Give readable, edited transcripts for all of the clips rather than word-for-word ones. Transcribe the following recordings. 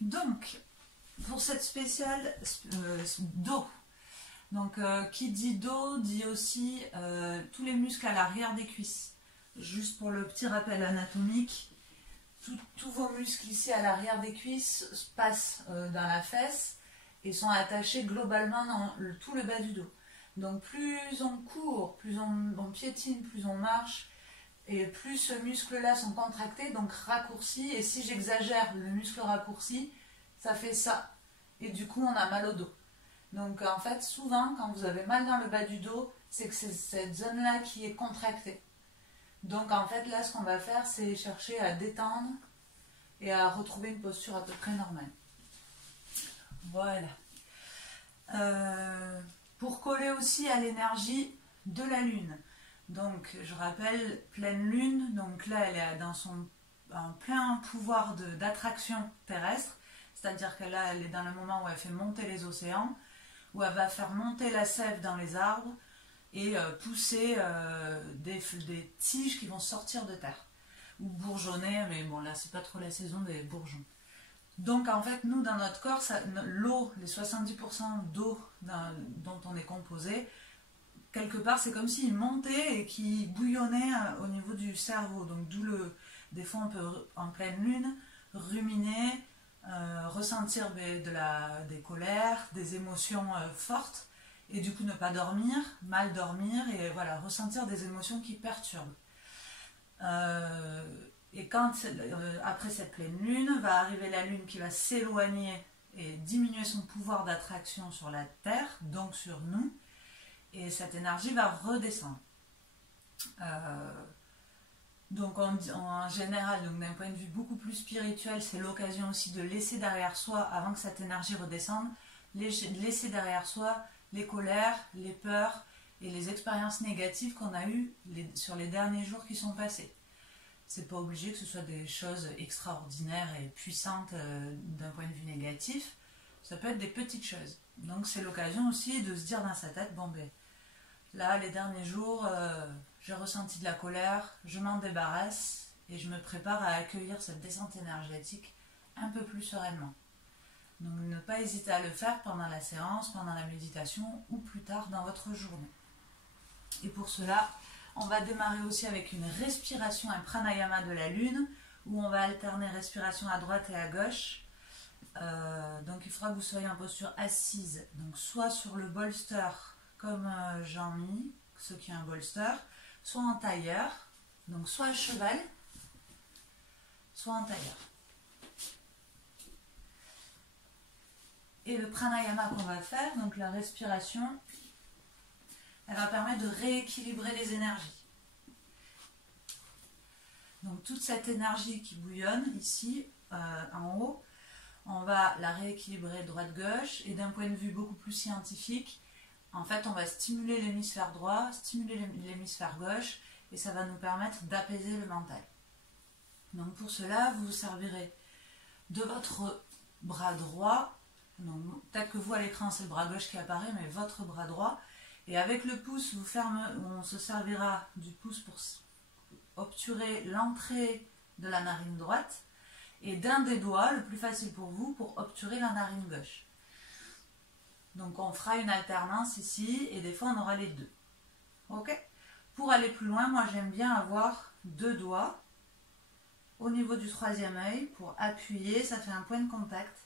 Donc, pour cette spéciale dos, donc qui dit dos dit aussi tous les muscles à l'arrière des cuisses. Juste pour le petit rappel anatomique, tous vos muscles ici à l'arrière des cuisses passent dans la fesse et sont attachés globalement dans tout le bas du dos. Donc plus on court, plus on piétine, plus on marche, et plus ce muscle-là sont contractés, donc raccourcis, et si j'exagère le muscle raccourci, ça fait ça. Et du coup, on a mal au dos. Donc en fait, souvent, quand vous avez mal dans le bas du dos, c'est que c'est cette zone-là qui est contractée. Donc en fait, là, ce qu'on va faire, c'est chercher à détendre et à retrouver une posture à peu près normale. Voilà. Pour coller aussi à l'énergie de la Lune. Donc, je rappelle, pleine Lune, donc là, elle est en plein pouvoir d'attraction terrestre, c'est-à-dire que là, elle est dans le moment où elle fait monter les océans, où elle va faire monter la sève dans les arbres et pousser des tiges qui vont sortir de terre, ou bourgeonner, mais bon, là, c'est pas trop la saison des bourgeons. Donc, en fait, nous, dans notre corps, l'eau, les 70% d'eau dont on est composé, quelque part, c'est comme s'il montait et qu'il bouillonnait au niveau du cerveau. Donc, des fois, on peut, en pleine lune, ruminer, ressentir des colères, des émotions fortes, et du coup, ne pas dormir, mal dormir, et voilà, ressentir des émotions qui perturbent. Et quand, après cette pleine lune, va arriver la lune qui va s'éloigner et diminuer son pouvoir d'attraction sur la Terre, donc sur nous, et cette énergie va redescendre. Donc en général, d'un point de vue beaucoup plus spirituel, c'est l'occasion aussi de laisser derrière soi, avant que cette énergie redescende, laisser derrière soi les colères, les peurs et les expériences négatives qu'on a eues sur les derniers jours qui sont passés. C'est pas obligé que ce soit des choses extraordinaires et puissantes d'un point de vue négatif, ça peut être des petites choses. Donc c'est l'occasion aussi de se dire dans sa tête, bon ben, là les derniers jours, j'ai ressenti de la colère, je m'en débarrasse et je me prépare à accueillir cette descente énergétique un peu plus sereinement. Donc ne pas hésiter à le faire pendant la séance, pendant la méditation ou plus tard dans votre journée. Et pour cela, on va démarrer aussi avec une respiration, un pranayama de la lune, où on va alterner respiration à droite et à gauche. Donc il faudra que vous soyez en posture assise, donc soit sur le bolster comme Jean-Mi, ceux qui ont un bolster, soit en tailleur, donc soit à cheval, soit en tailleur. Et le pranayama qu'on va faire, donc la respiration, elle va permettre de rééquilibrer les énergies. Donc toute cette énergie qui bouillonne ici, en haut, on va la rééquilibrer droite-gauche, et d'un point de vue beaucoup plus scientifique, en fait on va stimuler l'hémisphère droit, stimuler l'hémisphère gauche, et ça va nous permettre d'apaiser le mental. Donc pour cela, vous vous servirez de votre bras droit, peut-être que vous à l'écran c'est le bras gauche qui apparaît, mais votre bras droit, et avec le pouce, on se servira du pouce pour obturer l'entrée de la narine droite, et d'un des doigts, le plus facile pour vous, pour obturer la narine gauche. Donc on fera une alternance ici, et des fois on aura les deux. Ok? Pour aller plus loin, moi j'aime bien avoir deux doigts au niveau du troisième œil pour appuyer, ça fait un point de contact,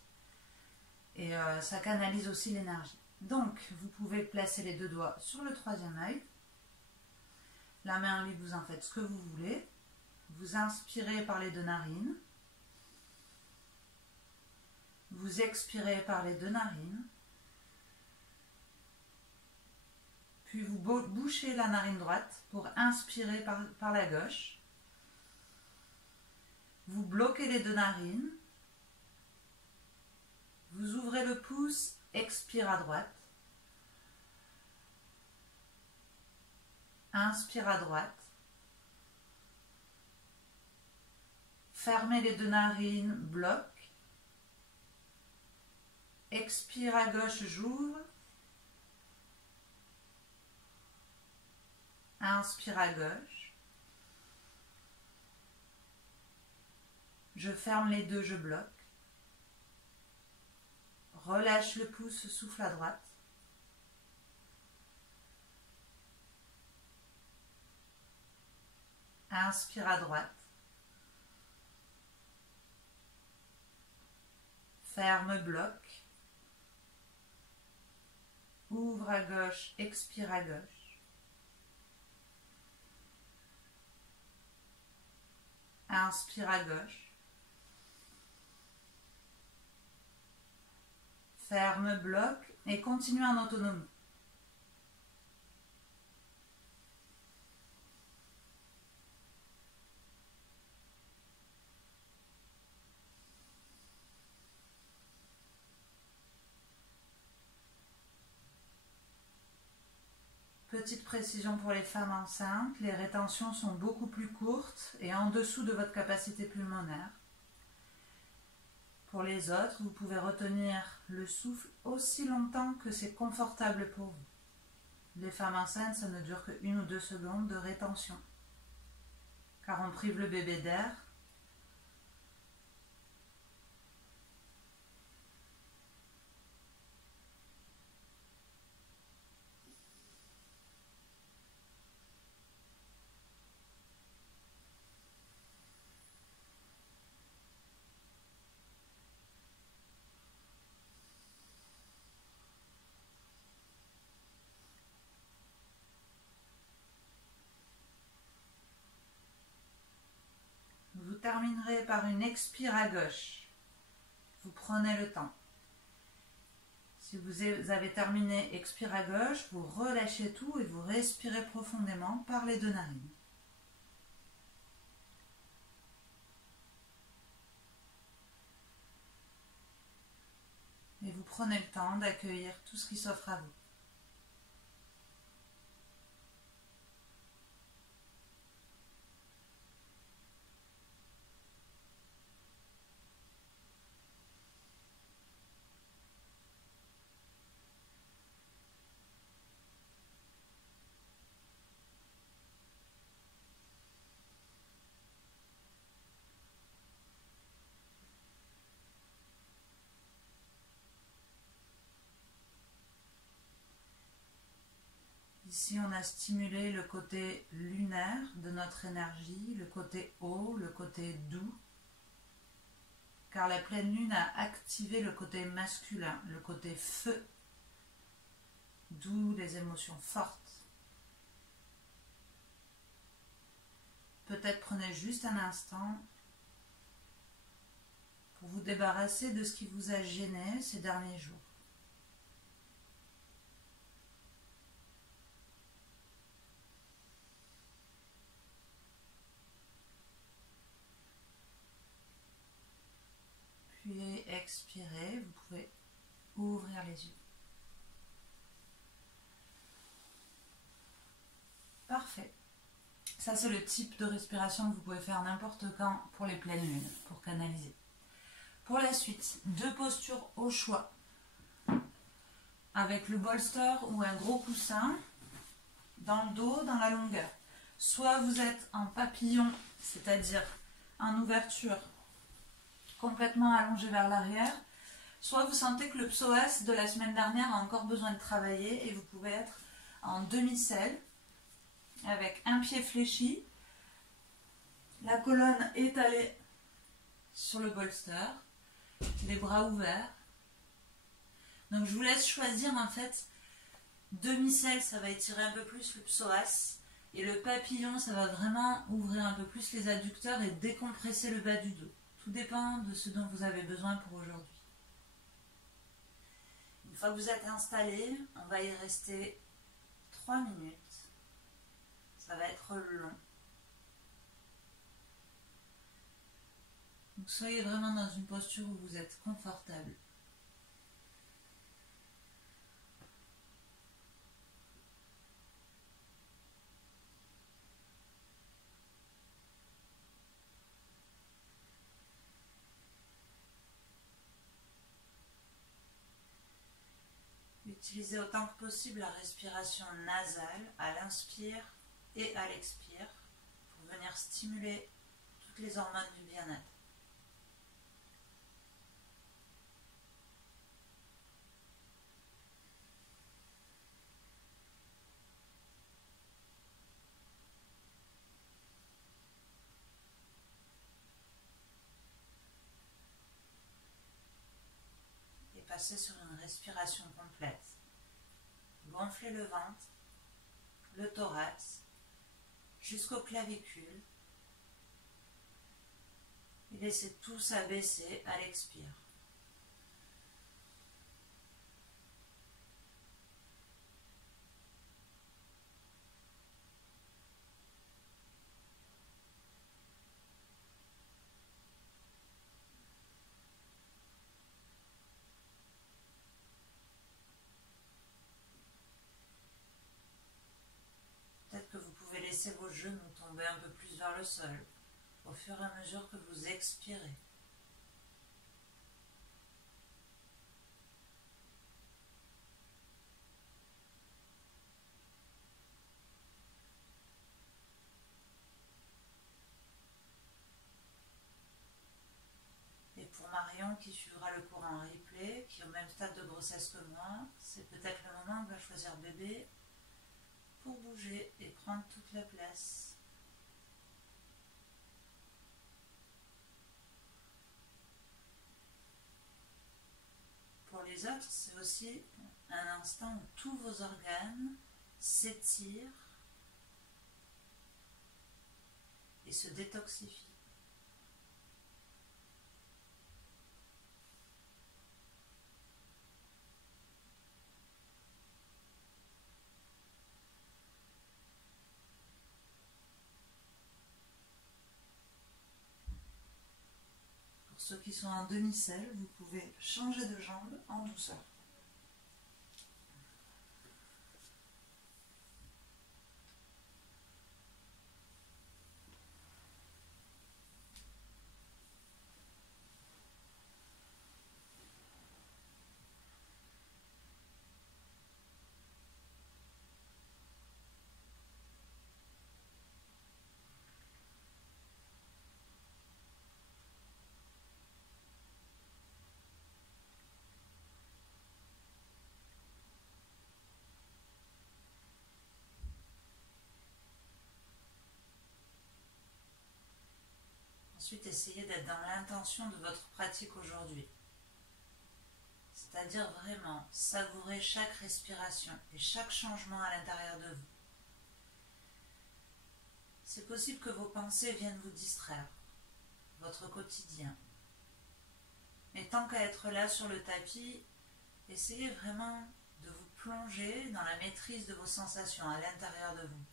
et ça canalise aussi l'énergie. Donc vous pouvez placer les deux doigts sur le troisième œil, la main en libre, vous en faites ce que vous voulez, vous inspirez par les deux narines, vous expirez par les deux narines, puis vous bouchez la narine droite pour inspirer par la gauche, vous bloquez les deux narines, vous ouvrez le pouce, expire à droite, inspire à droite, fermez les deux narines, bloque, expire à gauche, j'ouvre, inspire à gauche, je ferme les deux, je bloque, Relâche le pouce, souffle à droite. Inspire à droite. Ferme, bloc. Ouvre à gauche, expire à gauche. Inspire à gauche. Ferme, bloc et continue en autonomie. Petite précision pour les femmes enceintes, les rétentions sont beaucoup plus courtes et en dessous de votre capacité pulmonaire. Pour les autres, vous pouvez retenir le souffle aussi longtemps que c'est confortable pour vous. Les femmes enceintes, ça ne dure que 1 ou 2 secondes de rétention, car on prive le bébé d'air. Vous terminerez par une expire à gauche. Vous prenez le temps. Si vous avez terminé expire à gauche, vous relâchez tout et vous respirez profondément par les 2 narines. Et vous prenez le temps d'accueillir tout ce qui s'offre à vous. Ici, on a stimulé le côté lunaire de notre énergie, le côté haut, le côté doux, car la pleine lune a activé le côté masculin, le côté feu, d'où les émotions fortes. Peut-être prenez juste un instant pour vous débarrasser de ce qui vous a gêné ces derniers jours. Puis expirez, vous pouvez ouvrir les yeux. Parfait. Ça, c'est le type de respiration que vous pouvez faire n'importe quand pour les pleines lunes, pour canaliser. Pour la suite, 2 postures au choix. Avec le bolster ou un gros coussin dans le dos, dans la longueur. Soit vous êtes en papillon, c'est-à-dire en ouverture, complètement allongé vers l'arrière, soit vous sentez que le psoas de la semaine dernière a encore besoin de travailler et vous pouvez être en demi-selle avec un pied fléchi, la colonne étalée sur le bolster, les bras ouverts. Donc je vous laisse choisir en fait, demi-selle ça va étirer un peu plus le psoas et le papillon ça va vraiment ouvrir un peu plus les adducteurs et décompresser le bas du dos. Tout dépend de ce dont vous avez besoin pour aujourd'hui. Une fois que vous êtes installé, on va y rester 3 minutes. Ça va être long. Donc soyez vraiment dans une posture où vous êtes confortable. Utilisez autant que possible la respiration nasale à l'inspire et à l'expire pour venir stimuler toutes les hormones du bien-être. passer sur une respiration complète. Gonflez le ventre, le thorax, jusqu'aux clavicules. Et laissez tout s'abaisser à l'expire. Peut-être que vous pouvez laisser vos genoux tomber un peu plus vers le sol au fur et à mesure que vous expirez. Et pour Marion qui suivra le cours en replay, qui est au même stade de grossesse que moi, c'est peut-être le moment où elle va choisir bébé pour bouger et prendre toute la place. Pour les autres, c'est aussi un instant où tous vos organes s'étirent et se détoxifient. Pour ceux qui sont en demi-selle, vous pouvez changer de jambe en douceur. Ensuite, essayez d'être dans l'intention de votre pratique aujourd'hui. C'est-à-dire vraiment savourer chaque respiration et chaque changement à l'intérieur de vous. C'est possible que vos pensées viennent vous distraire, votre quotidien. Mais tant qu'à être là sur le tapis, essayez vraiment de vous plonger dans la maîtrise de vos sensations à l'intérieur de vous.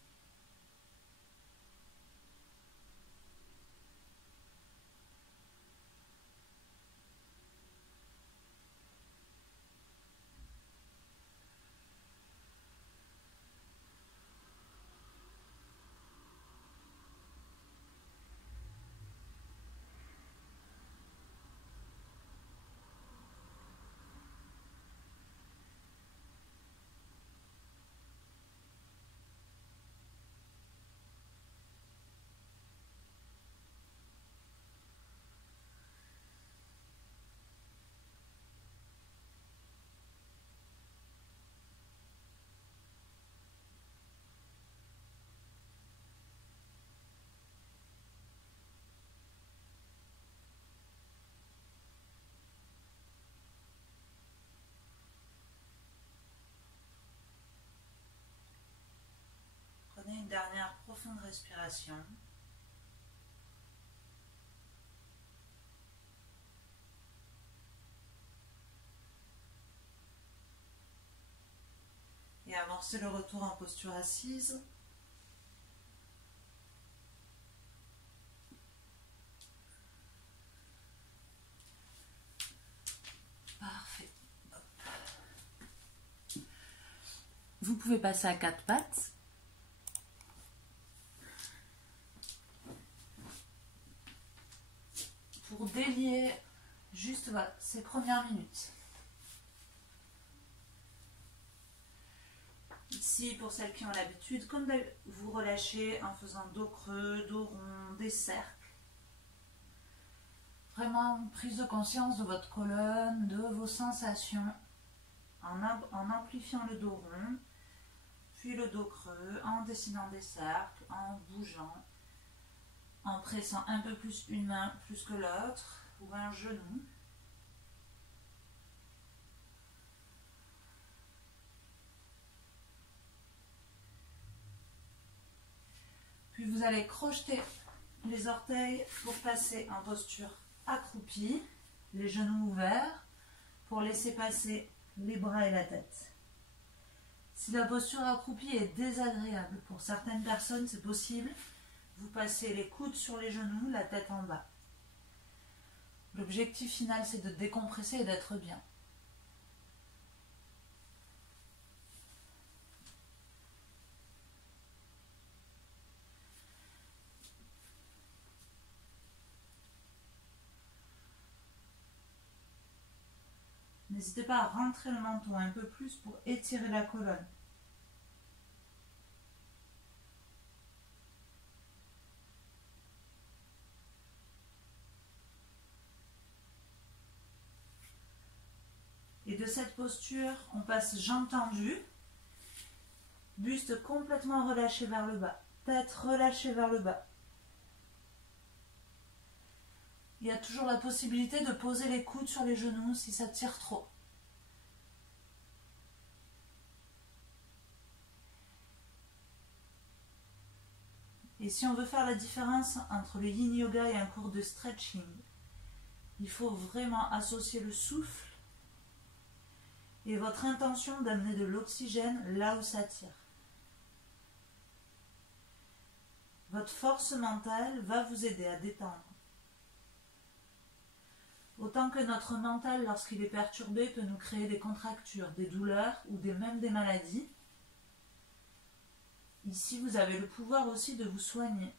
Prenez une dernière profonde respiration. Et amorcez le retour en posture assise. Parfait. Vous pouvez passer à quatre pattes. Pour délier juste voilà, ces premières minutes. Ici, pour celles qui ont l'habitude, comme vous relâchez en faisant dos creux, dos rond, des cercles. Vraiment prise de conscience de votre colonne, de vos sensations, en amplifiant le dos rond, puis le dos creux, en dessinant des cercles, en bougeant, en pressant un peu plus une main plus que l'autre, ou un genou. Puis vous allez crocheter les orteils pour passer en posture accroupie, les genoux ouverts, pour laisser passer les bras et la tête. Si la posture accroupie est désagréable, pour certaines personnes c'est possible, vous passez les coudes sur les genoux, la tête en bas. L'objectif final c'est de décompresser et d'être bien. N'hésitez pas à rentrer le menton un peu plus pour étirer la colonne. Et de cette posture, on passe jambes tendues, buste complètement relâché vers le bas, tête relâchée vers le bas. Il y a toujours la possibilité de poser les coudes sur les genoux si ça tire trop. Et si on veut faire la différence entre le yin yoga et un cours de stretching, il faut vraiment associer le souffle et votre intention d'amener de l'oxygène là où ça tire. Votre force mentale va vous aider à détendre. Autant que notre mental, lorsqu'il est perturbé, peut nous créer des contractures, des douleurs ou même des maladies. Ici, vous avez le pouvoir aussi de vous soigner.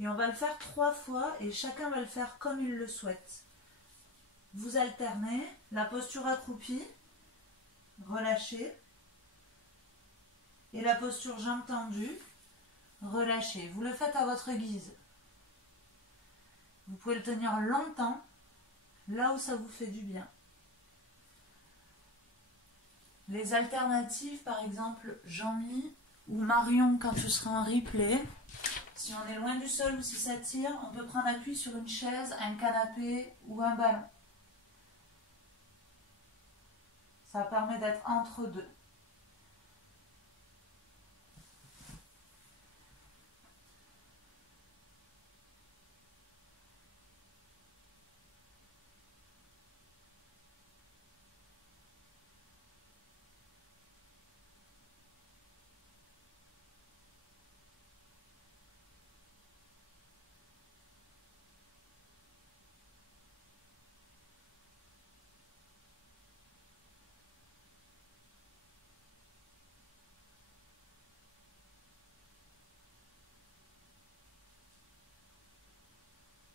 Et on va le faire 3 fois et chacun va le faire comme il le souhaite. Vous alternez la posture accroupie, relâchez. Et la posture jambes tendues, relâchez. Vous le faites à votre guise. Vous pouvez le tenir longtemps, là où ça vous fait du bien. Les alternatives, par exemple, Jean-Mi ou Marion, quand tu seras en replay, si on est loin du sol ou si ça tire, on peut prendre appui sur une chaise, un canapé ou un ballon. Ça permet d'être entre deux.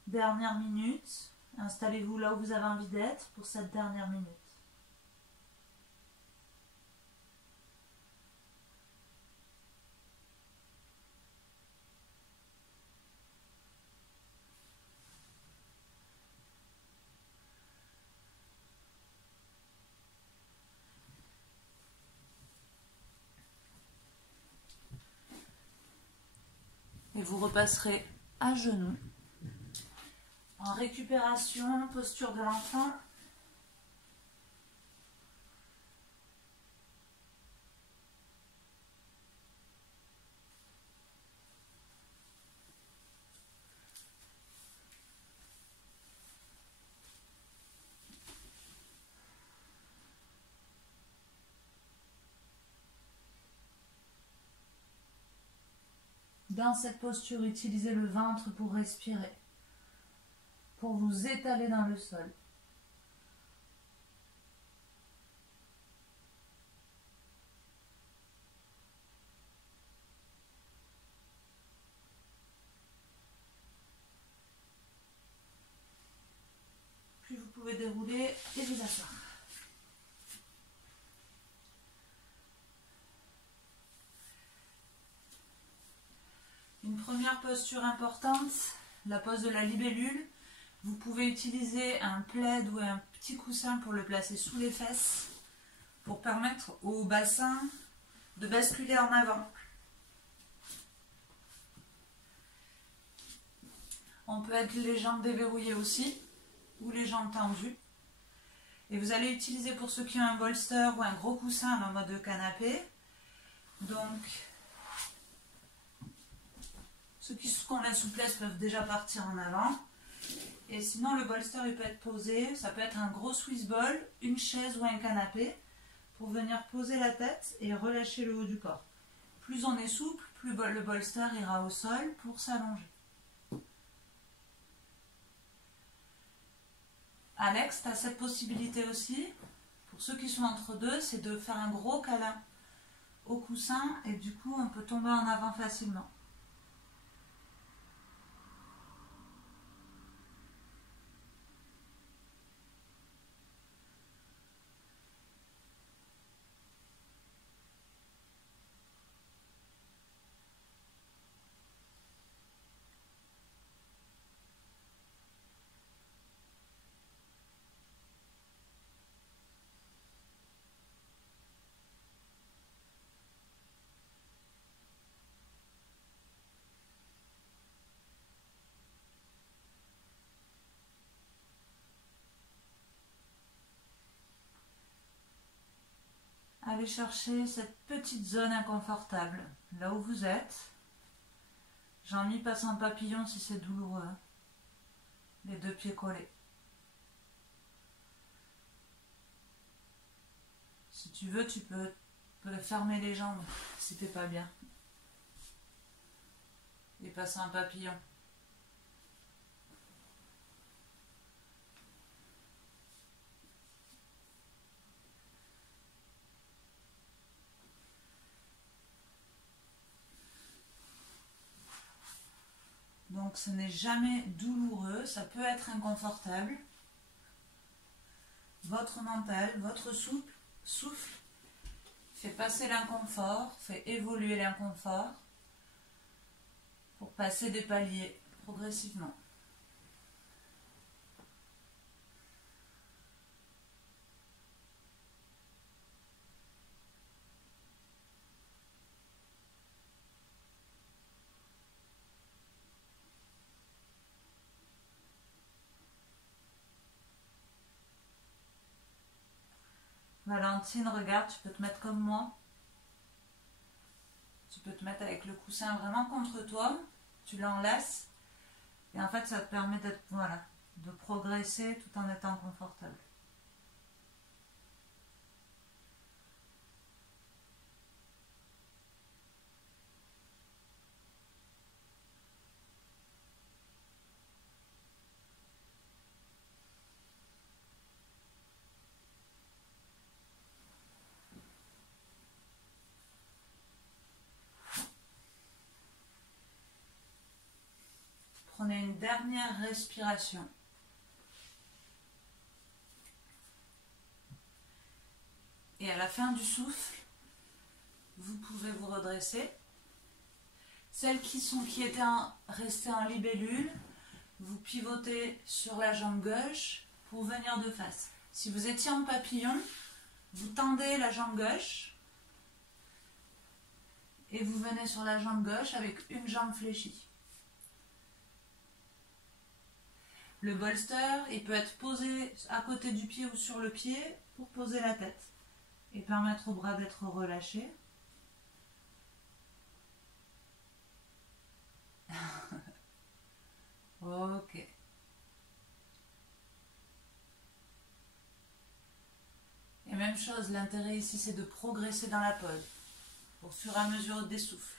Dernière minute, installez-vous là où vous avez envie d'être pour cette dernière minute. Et vous repasserez à genoux. En récupération, posture de l'enfant. Dans cette posture, utilisez le ventre pour respirer, pour vous étaler dans le sol. Puis vous pouvez dérouler et vous asseoir. Une première posture importante, la pose de la libellule. Vous pouvez utiliser un plaid ou un petit coussin pour le placer sous les fesses, pour permettre au bassin de basculer en avant. On peut être les jambes déverrouillées aussi. ou les jambes tendues. Et vous allez utiliser, pour ceux qui ont un bolster ou un gros coussin en mode canapé, donc ceux qui ont la souplesse peuvent déjà partir en avant. Et sinon, le bolster il peut être posé, ça peut être un gros Swiss ball, une chaise ou un canapé, pour venir poser la tête et relâcher le haut du corps. Plus on est souple, plus le bolster ira au sol pour s'allonger. Alex, tu as cette possibilité aussi, pour ceux qui sont entre deux, c'est de faire un gros câlin au coussin et du coup on peut tomber en avant facilement. Allez chercher cette petite zone inconfortable, là où vous êtes. J'en mis passe en papillon si c'est douloureux. Les deux pieds collés. Si tu veux, tu peux fermer les jambes si t'es pas bien. Et passer un papillon. Donc ce n'est jamais douloureux, ça peut être inconfortable. Votre mental, votre souffle fait passer l'inconfort, fait évoluer l'inconfort pour passer des paliers progressivement. Valentine, regarde, tu peux te mettre comme moi. Tu peux te mettre avec le coussin vraiment contre toi. Tu l'enlaces. Et en fait, ça te permet d'être, voilà, de progresser tout en étant confortable. Prenez une dernière respiration. Et à la fin du souffle, vous pouvez vous redresser. Celles qui étaient restées en libellule, vous pivotez sur la jambe gauche pour venir de face. Si vous étiez en papillon, vous tendez la jambe gauche et vous venez sur la jambe gauche avec une jambe fléchie. Le bolster, il peut être posé à côté du pied ou sur le pied pour poser la tête et permettre au bras d'être relâché. Ok. Et même chose, l'intérêt ici c'est de progresser dans la pose au fur et à mesure des souffles.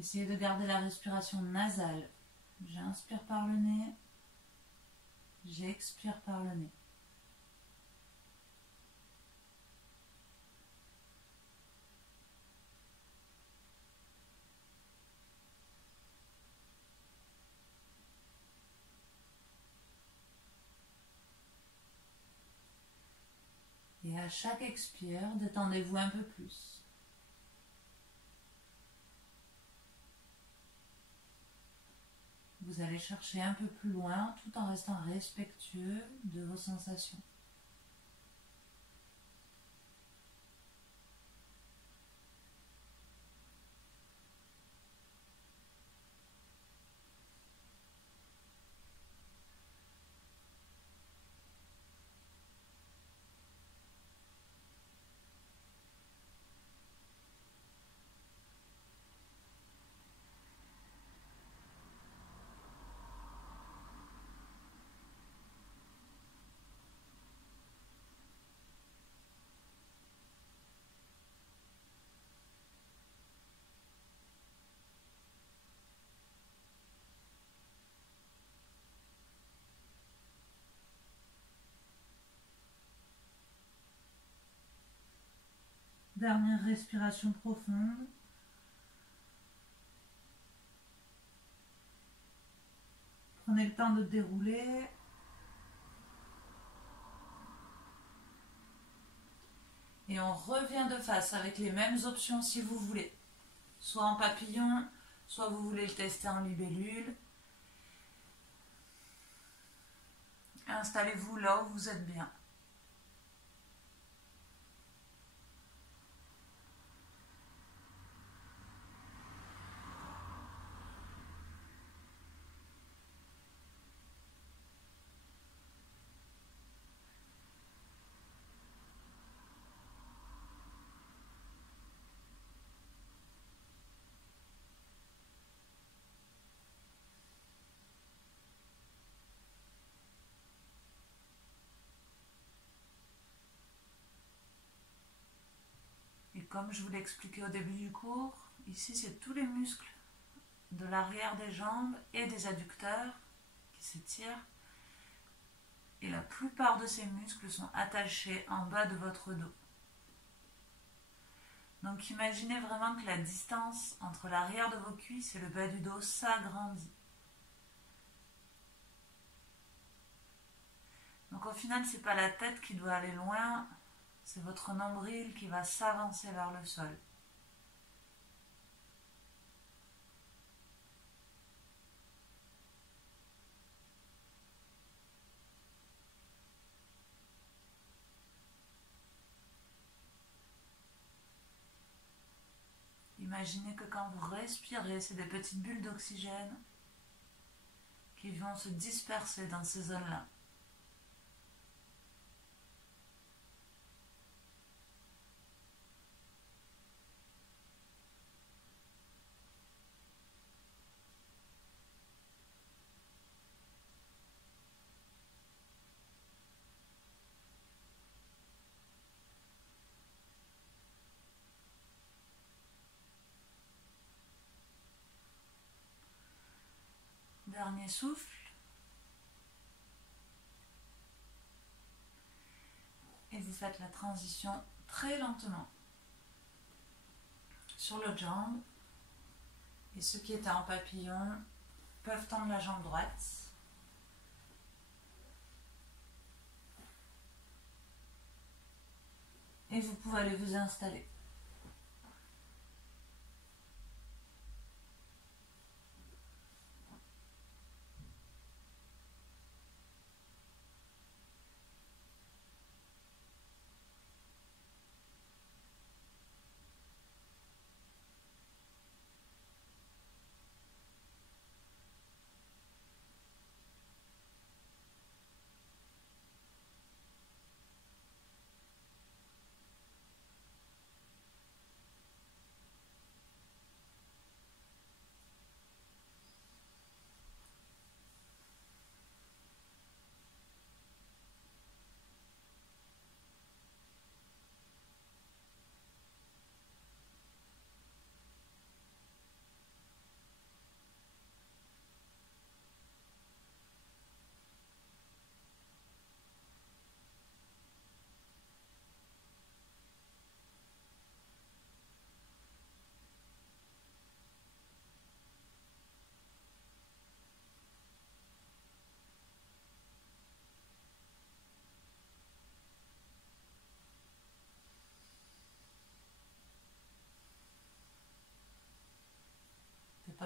Essayez de garder la respiration nasale. J'inspire par le nez, j'expire par le nez. chaque expire, détendez-vous un peu plus. Vous allez chercher un peu plus loin tout en restant respectueux de vos sensations. Dernière respiration profonde. Prenez le temps de dérouler. Et on revient de face avec les mêmes options si vous voulez. Soit en papillon, soit vous voulez le tester en libellule. Installez-vous là où vous êtes bien. Et comme je vous l'ai expliqué au début du cours, ici c'est tous les muscles de l'arrière des jambes et des adducteurs qui s'étirent. Et la plupart de ces muscles sont attachés en bas de votre dos. Donc imaginez vraiment que la distance entre l'arrière de vos cuisses et le bas du dos s'agrandit. Donc au final, ce n'est pas la tête qui doit aller loin, c'est votre nombril qui va s'avancer vers le sol. Imaginez que quand vous respirez, c'est des petites bulles d'oxygène qui vont se disperser dans ces zones-là. Dernier souffle. Et vous faites la transition très lentement sur l'autre jambe. Et ceux qui étaient en papillon peuvent tendre la jambe droite. Et vous pouvez aller vous installer.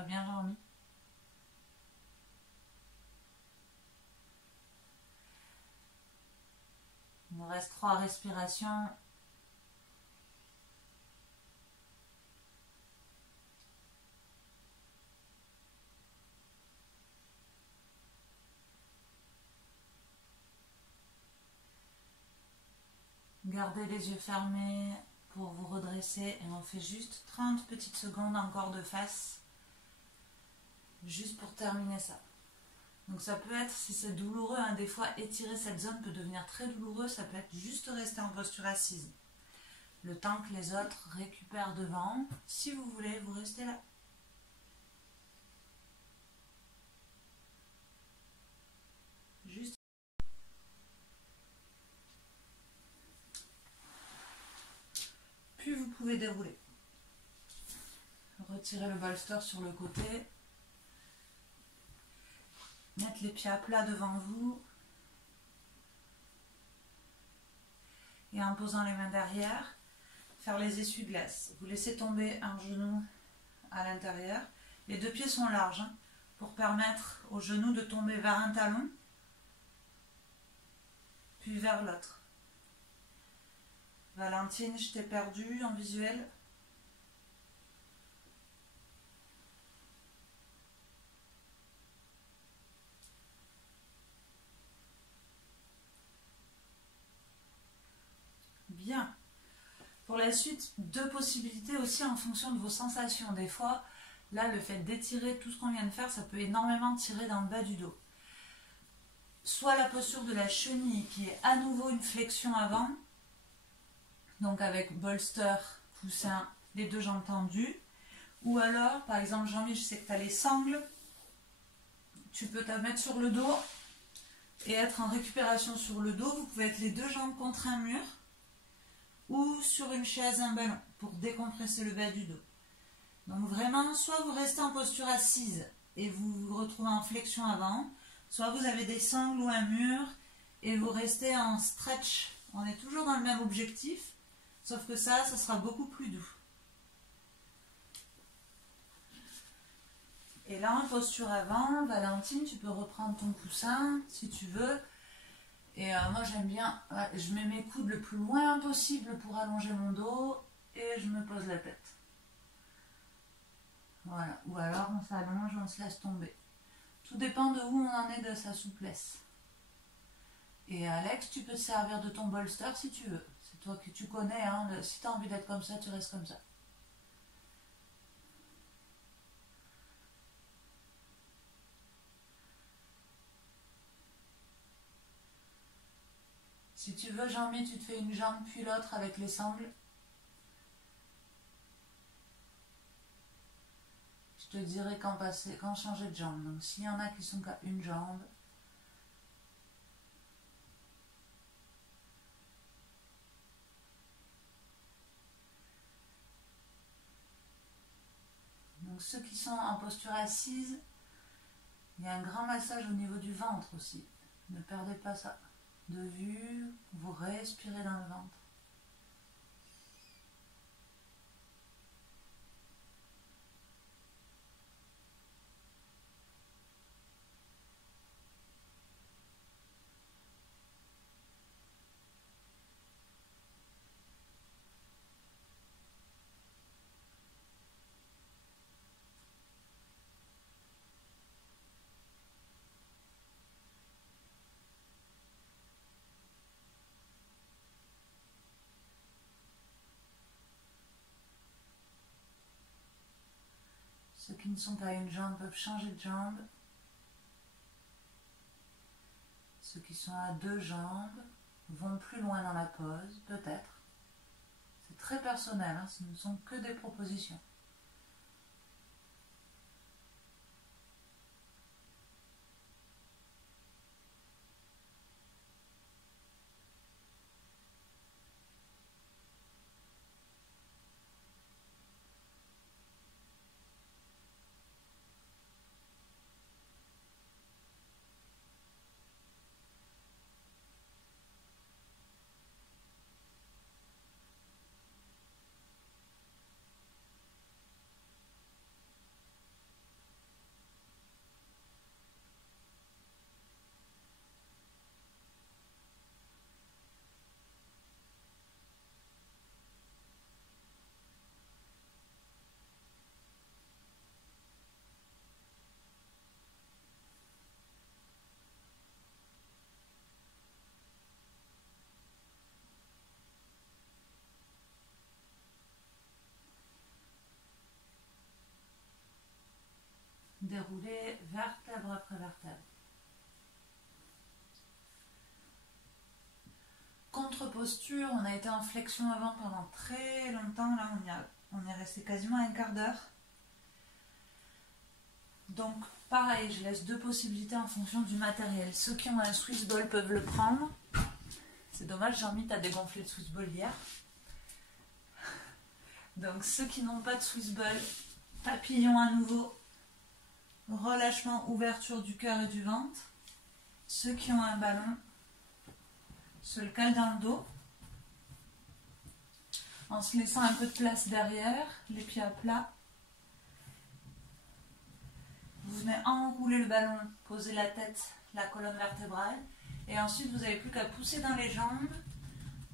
bien, Jean-Mi? Il nous reste 3 respirations. Gardez les yeux fermés pour vous redresser et on fait juste 30 petites secondes encore de face, juste pour terminer ça. Donc ça peut être, si c'est douloureux, hein, des fois étirer cette zone peut devenir très douloureux, ça peut être juste rester en posture assise. Le temps que les autres récupèrent devant, si vous voulez, vous restez là. Juste. Puis vous pouvez dérouler. Retirez le bolster sur le côté. Mettre les pieds à plat devant vous. Et en posant les mains derrière, faire les essuie-glaces. Vous laissez tomber un genou à l'intérieur. Les 2 pieds sont larges hein, pour permettre au genou de tomber vers un talon, puis vers l'autre. Valentine, je t'ai perdue en visuel. Bien. Pour la suite, 2 possibilités aussi en fonction de vos sensations. Des fois, là, le fait d'étirer tout ce qu'on vient de faire, ça peut énormément tirer dans le bas du dos. Soit la posture de la chenille qui est à nouveau une flexion avant, donc avec bolster, coussin, les 2 jambes tendues. Ou alors, par exemple, Jean-Mi, je sais que tu as les sangles, tu peux te mettre sur le dos et être en récupération sur le dos. Vous pouvez être les 2 jambes contre un mur ou sur une chaise, un ballon, pour décompresser le bas du dos. Donc vraiment, soit vous restez en posture assise et vous vous retrouvez en flexion avant, soit vous avez des sangles ou un mur et vous restez en stretch. On est toujours dans le même objectif, sauf que ça sera beaucoup plus doux. Et là, en posture avant, Valentine, tu peux reprendre ton coussin si tu veux. Et moi, j'aime bien, je mets mes coudes le plus loin possible pour allonger mon dos et je me pose la tête. Voilà. Ou alors, on s'allonge, on se laisse tomber. Tout dépend de où on en est de sa souplesse. Et Alex, tu peux te servir de ton bolster si tu veux. C'est toi que tu connais. Hein, si tu as envie d'être comme ça, tu restes comme ça. Si tu veux, Jean-Mi, tu te fais une jambe puis l'autre avec les sangles. Je te dirai quand passer, quand changer de jambe. Donc s'il y en a qui sont qu'à une jambe, donc ceux qui sont en posture assise, il y a un grand massage au niveau du ventre aussi. Ne perdez pas ça de vue, vous respirez dans le ventre. Ceux qui ne sont qu'à une jambe peuvent changer de jambe. Ceux qui sont à 2 jambes vont plus loin dans la pose, peut-être. C'est très personnel, hein, ce ne sont que des propositions. dérouler vertèbre après vertèbre. Contre-posture, on a été en flexion avant pendant très longtemps, là on est resté quasiment un quart d'heure. Donc pareil, je laisse deux possibilités en fonction du matériel. Ceux qui ont un Swiss ball peuvent le prendre. C'est dommage, Jean-Mi, t'as dégonflé le Swiss ball hier. Donc ceux qui n'ont pas de Swiss ball, papillon à nouveau, relâchement, ouverture du cœur et du ventre. Ceux qui ont un ballon se le calent dans le dos, en se laissant un peu de place derrière, les pieds à plat. Vous venez enrouler le ballon, poser la tête, la colonne vertébrale, et ensuite vous n'avez plus qu'à pousser dans les jambes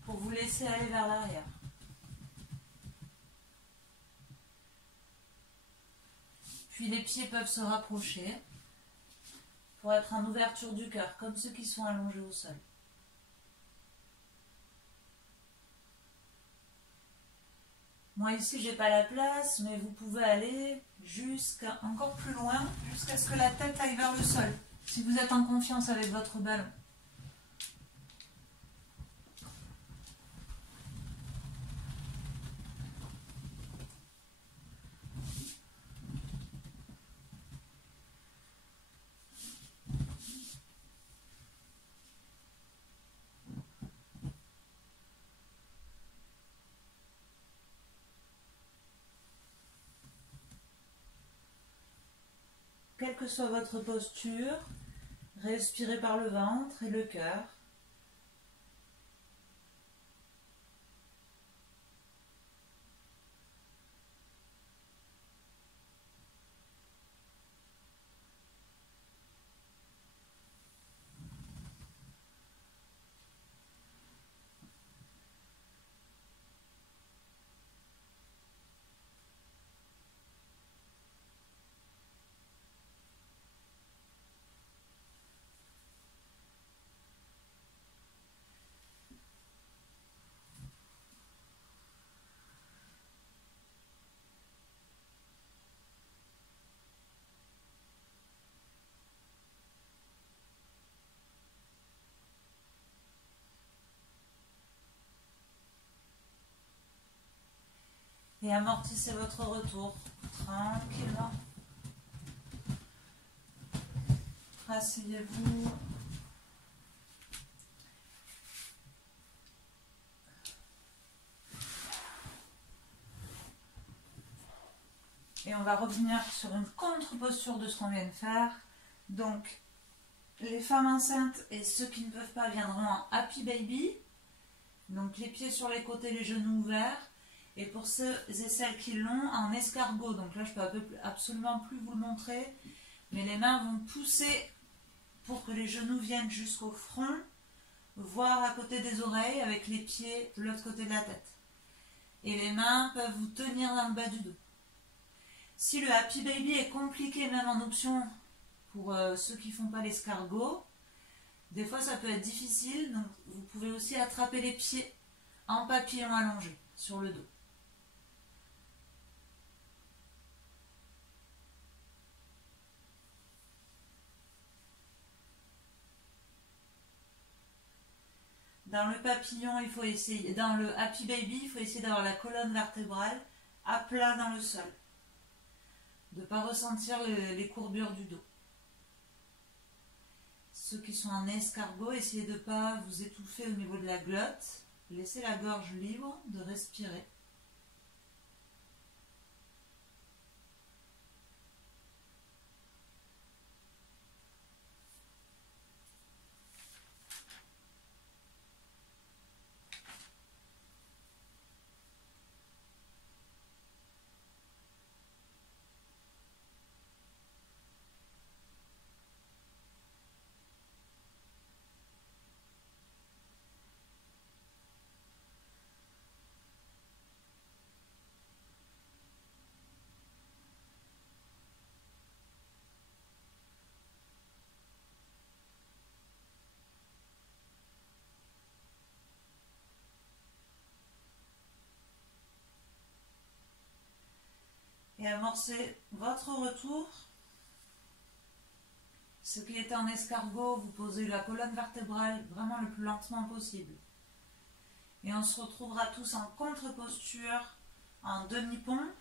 pour vous laisser aller vers l'arrière. Puis les pieds peuvent se rapprocher pour être en ouverture du cœur, comme ceux qui sont allongés au sol. Moi ici j'ai pas la place, mais vous pouvez aller jusqu'à encore plus loin, jusqu'à ce que la tête aille vers le sol, si vous êtes en confiance avec votre ballon. Quelle que soit votre posture, respirez par le ventre et le cœur. Et amortissez votre retour tranquillement. Asseyez-vous. Et on va revenir sur une contre-posture de ce qu'on vient de faire. Donc, les femmes enceintes et ceux qui ne peuvent pas viendront en Happy Baby. Donc, les pieds sur les côtés, les genoux ouverts. Et pour ceux et celles qui l'ont, en escargot. Donc là, je peux absolument plus vous le montrer. Mais les mains vont pousser pour que les genoux viennent jusqu'au front, voire à côté des oreilles, avec les pieds de l'autre côté de la tête. Et les mains peuvent vous tenir dans le bas du dos. Si le Happy Baby est compliqué, même en option, pour ceux qui ne font pas l'escargot, des fois ça peut être difficile. Donc vous pouvez aussi attraper les pieds en papillon allongé sur le dos. Dans le papillon, il faut essayer, dans le Happy Baby, il faut essayer d'avoir la colonne vertébrale à plat dans le sol. De ne pas ressentir les courbures du dos. Ceux qui sont en escargot, essayez de ne pas vous étouffer au niveau de la glotte. Laissez la gorge libre de respirer. Et amorcez votre retour Ceux qui étaient en escargot, vous posez la colonne vertébrale vraiment le plus lentement possible. Et on se retrouvera tous en contre-posture, en demi-pont.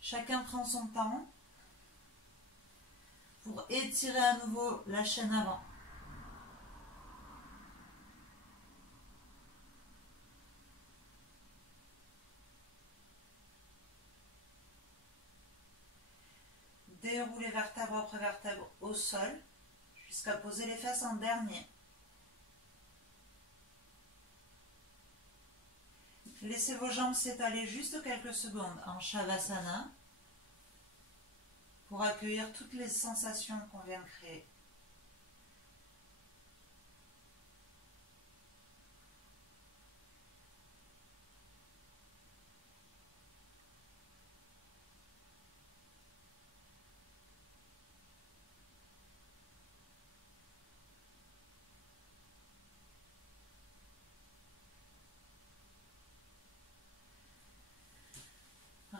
Chacun prend son temps pour étirer à nouveau la chaîne avant. Déroulez vertèbre après vertèbre au sol jusqu'à poser les fesses en dernier. Laissez vos jambes s'étaler juste quelques secondes en Shavasana pour accueillir toutes les sensations qu'on vient de créer.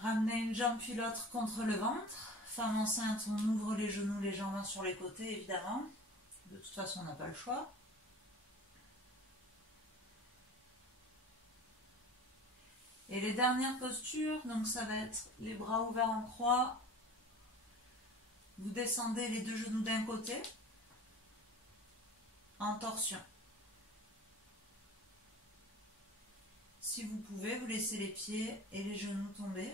Ramenez une jambe puis l'autre contre le ventre. Femme enceinte, on ouvre les genoux, les jambes sur les côtés, évidemment. De toute façon, on n'a pas le choix. Et les dernières postures, donc ça va être les bras ouverts en croix. Vous descendez les deux genoux d'un côté, en torsion. Si vous pouvez, vous laissez les pieds et les genoux tomber.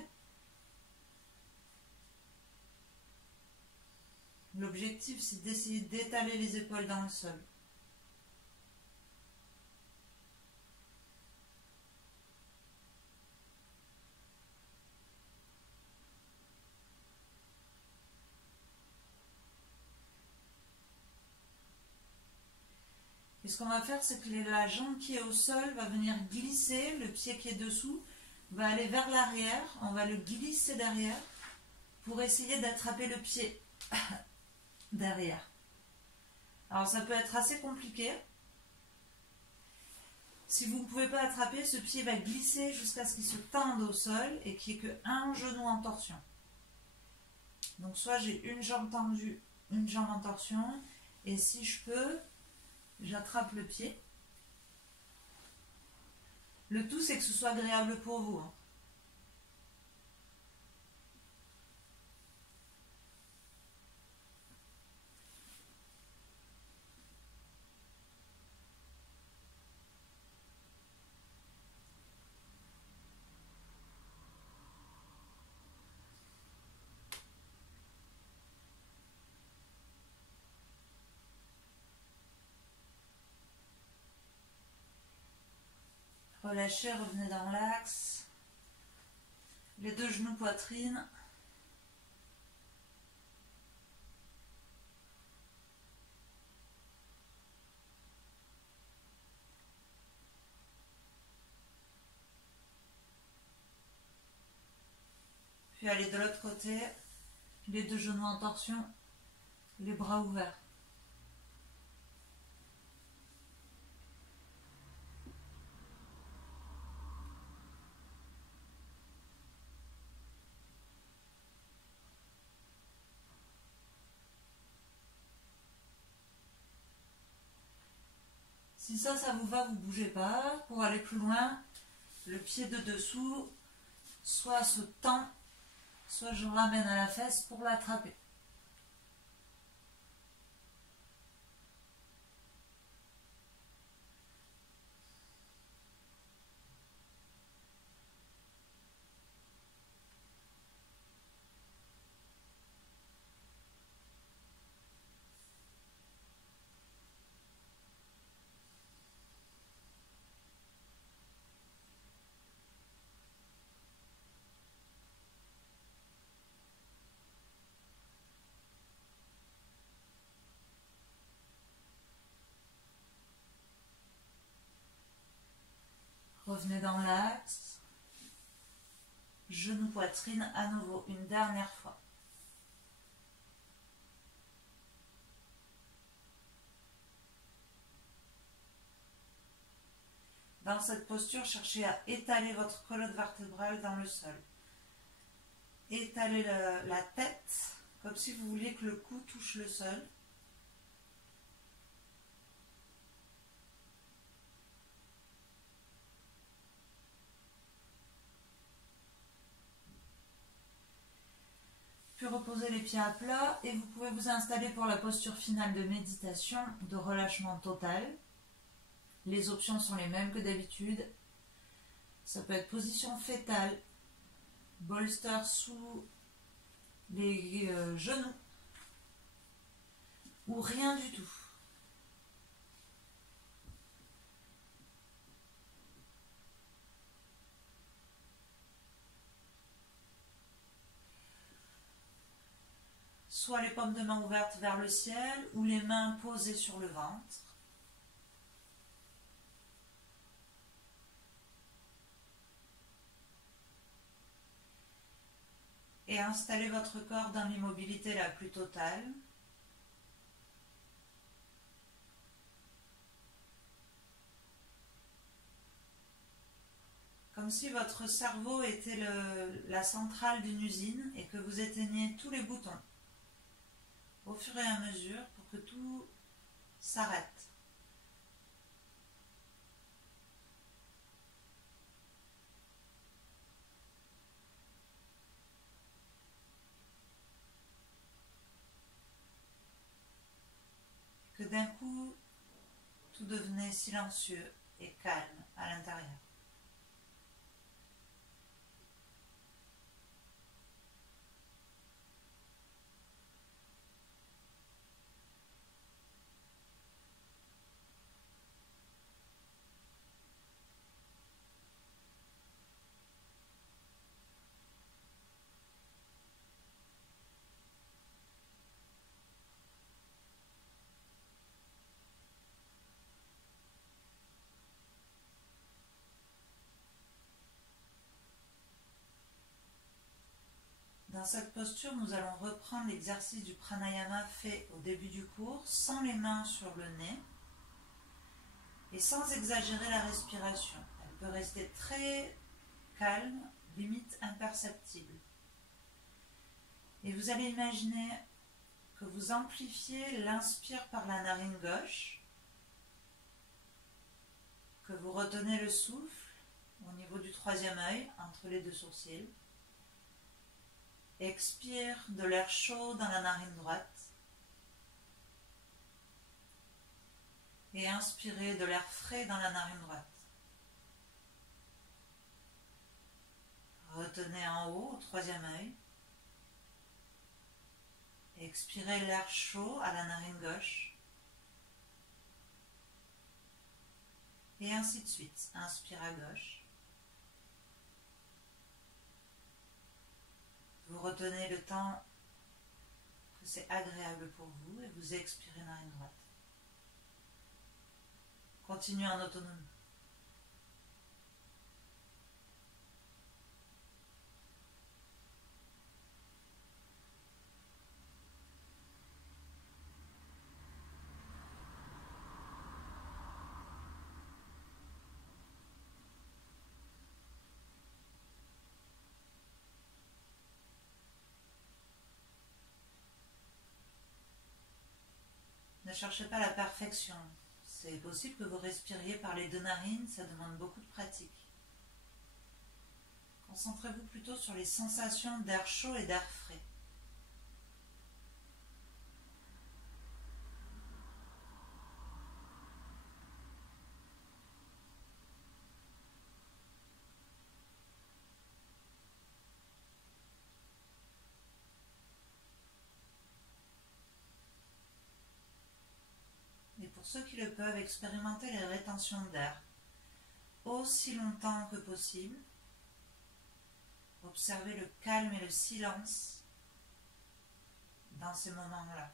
L'objectif, c'est d'essayer d'étaler les épaules dans le sol. Et ce qu'on va faire, c'est que la jambe qui est au sol va venir glisser, le pied qui est dessous va aller vers l'arrière, on va le glisser derrière pour essayer d'attraper le pied derrière. Alors ça peut être assez compliqué. Si vous ne pouvez pas attraper, ce pied va glisser jusqu'à ce qu'il se tende au sol et qu'il n'y ait qu'un genou en torsion. Donc soit j'ai une jambe tendue, une jambe en torsion, et si je peux, j'attrape le pied. Le tout, c'est que ce soit agréable pour vous. Relâchez, revenez dans l'axe. Les deux genoux poitrine. Puis allez de l'autre côté. Les deux genoux en torsion. Les bras ouverts. Si ça vous va, vous ne bougez pas. Pour aller plus loin, le pied de dessous, soit se tend, soit je ramène à la fesse pour l'attraper. Revenez dans l'axe. Genou poitrine à nouveau une dernière fois. Dans cette posture, cherchez à étaler votre colonne vertébrale dans le sol. Étalez la tête comme si vous vouliez que le cou touche le sol. Puis reposez les pieds à plat et vous pouvez vous installer pour la posture finale de méditation, de relâchement total. Les options sont les mêmes que d'habitude. Ça peut être position fétale, bolster sous les genoux ou rien du tout. Soit les paumes de main ouvertes vers le ciel ou les mains posées sur le ventre. Et installez votre corps dans l'immobilité la plus totale. Comme si votre cerveau était la centrale d'une usine et que vous éteigniez tous les boutons au fur et à mesure pour que tout s'arrête. Que d'un coup, tout devenait silencieux et calme à l'intérieur. Dans cette posture, nous allons reprendre l'exercice du pranayama fait au début du cours, sans les mains sur le nez et sans exagérer la respiration. Elle peut rester très calme, limite imperceptible. Et vous allez imaginer que vous amplifiez l'inspire par la narine gauche, que vous retenez le souffle au niveau du troisième œil, entre les deux sourcils. Expire de l'air chaud dans la narine droite et inspirez de l'air frais dans la narine droite. Retenez en haut au troisième œil. Expirez l'air chaud à la narine gauche. Et ainsi de suite. Inspire à gauche. Vous retenez le temps que c'est agréable pour vous et vous expirez narine droite. Continuez en autonomie. Ne cherchez pas la perfection. C'est possible que vous respiriez par les deux narines, ça demande beaucoup de pratique. Concentrez-vous plutôt sur les sensations d'air chaud et d'air frais. Et pour ceux qui le peuvent, expérimentez les rétentions d'air aussi longtemps que possible. Observez le calme et le silence dans ces moments-là.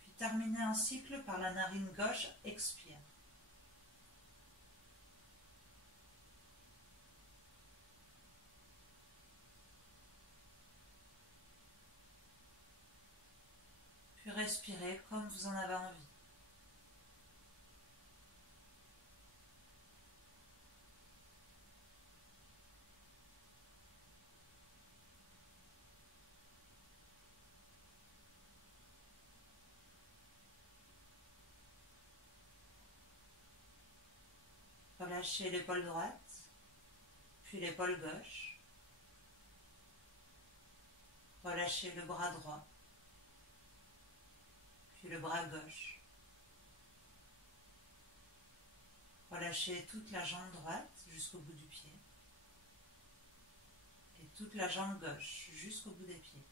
Puis terminez un cycle par la narine gauche, expire. Puis respirez comme vous en avez envie. Relâchez l'épaule droite, puis l'épaule gauche. Relâchez le bras droit, puis le bras gauche. Relâchez toute la jambe droite jusqu'au bout du pied et toute la jambe gauche jusqu'au bout des pieds.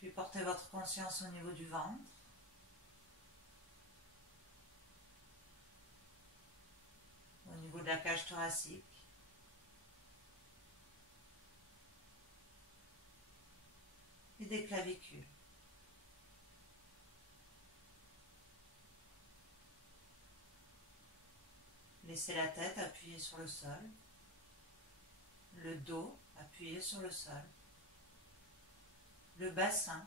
Puis portez votre conscience au niveau du ventre. Au niveau de la cage thoracique. Et des clavicules. Laissez la tête appuyée sur le sol, le dos appuyé sur le sol, le bassin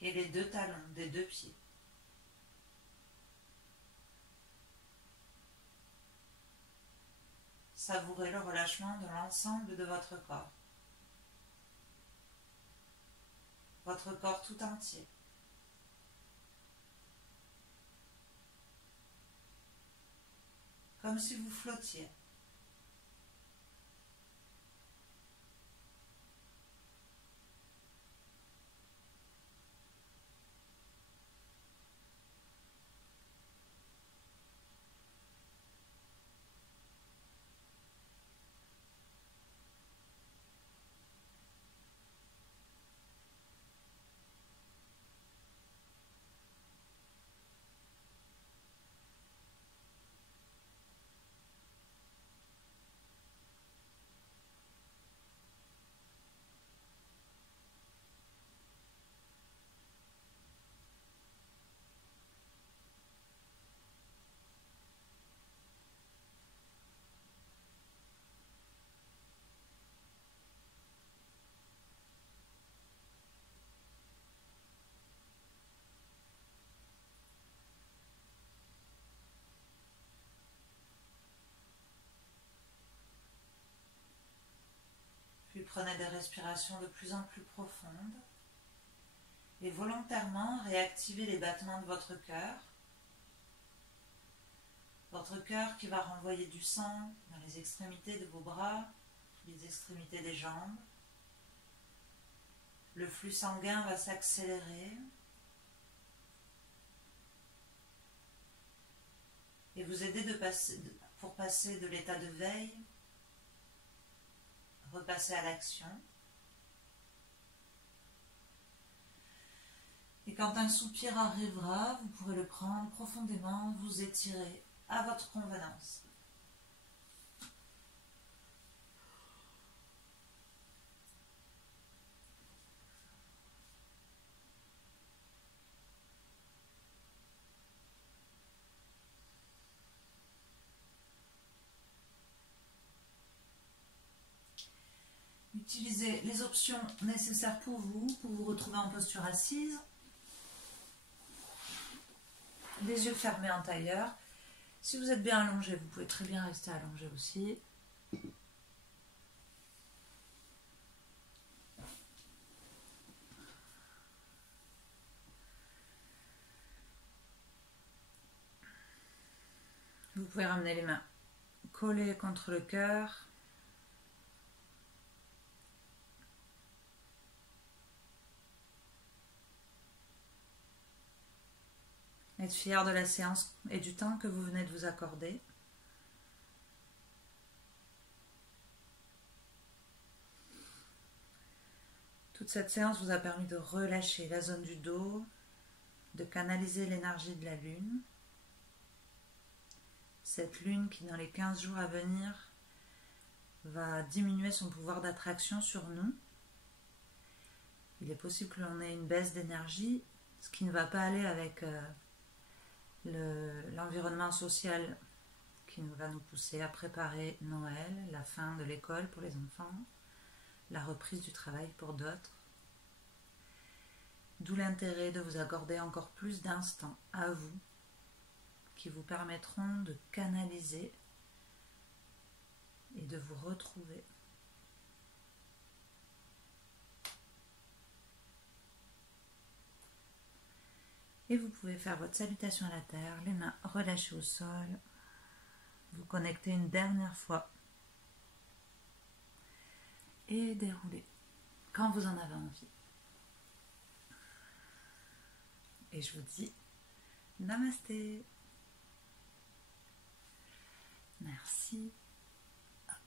et les deux talons des deux pieds. Savourez le relâchement de l'ensemble de votre corps. Votre corps tout entier. Comme si vous flottiez. Puis prenez des respirations de plus en plus profondes et volontairement réactivez les battements de votre cœur. Votre cœur qui va renvoyer du sang dans les extrémités de vos bras, les extrémités des jambes. Le flux sanguin va s'accélérer et vous aider pour passer de l'état de veille, repasser à l'action. Et quand un soupir arrivera, vous pourrez le prendre profondément, vous étirer à votre convenance. Utilisez les options nécessaires pour vous retrouver en posture assise. Les yeux fermés en tailleur. Si vous êtes bien allongé, vous pouvez très bien rester allongé aussi. Vous pouvez ramener les mains collées contre le cœur. Être fier de la séance et du temps que vous venez de vous accorder. Toute cette séance vous a permis de relâcher la zone du dos, de canaliser l'énergie de la lune. Cette lune qui, dans les 15 jours à venir, va diminuer son pouvoir d'attraction sur nous. Il est possible que l'on ait une baisse d'énergie, ce qui ne va pas aller avec l'environnement social qui va nous pousser à préparer Noël, la fin de l'école pour les enfants, la reprise du travail pour d'autres. D'où l'intérêt de vous accorder encore plus d'instants à vous qui vous permettront de canaliser et de vous retrouver. Et vous pouvez faire votre salutation à la terre, les mains relâchées au sol. Vous connectez une dernière fois. Et déroulez quand vous en avez envie. Et je vous dis Namasté. Merci.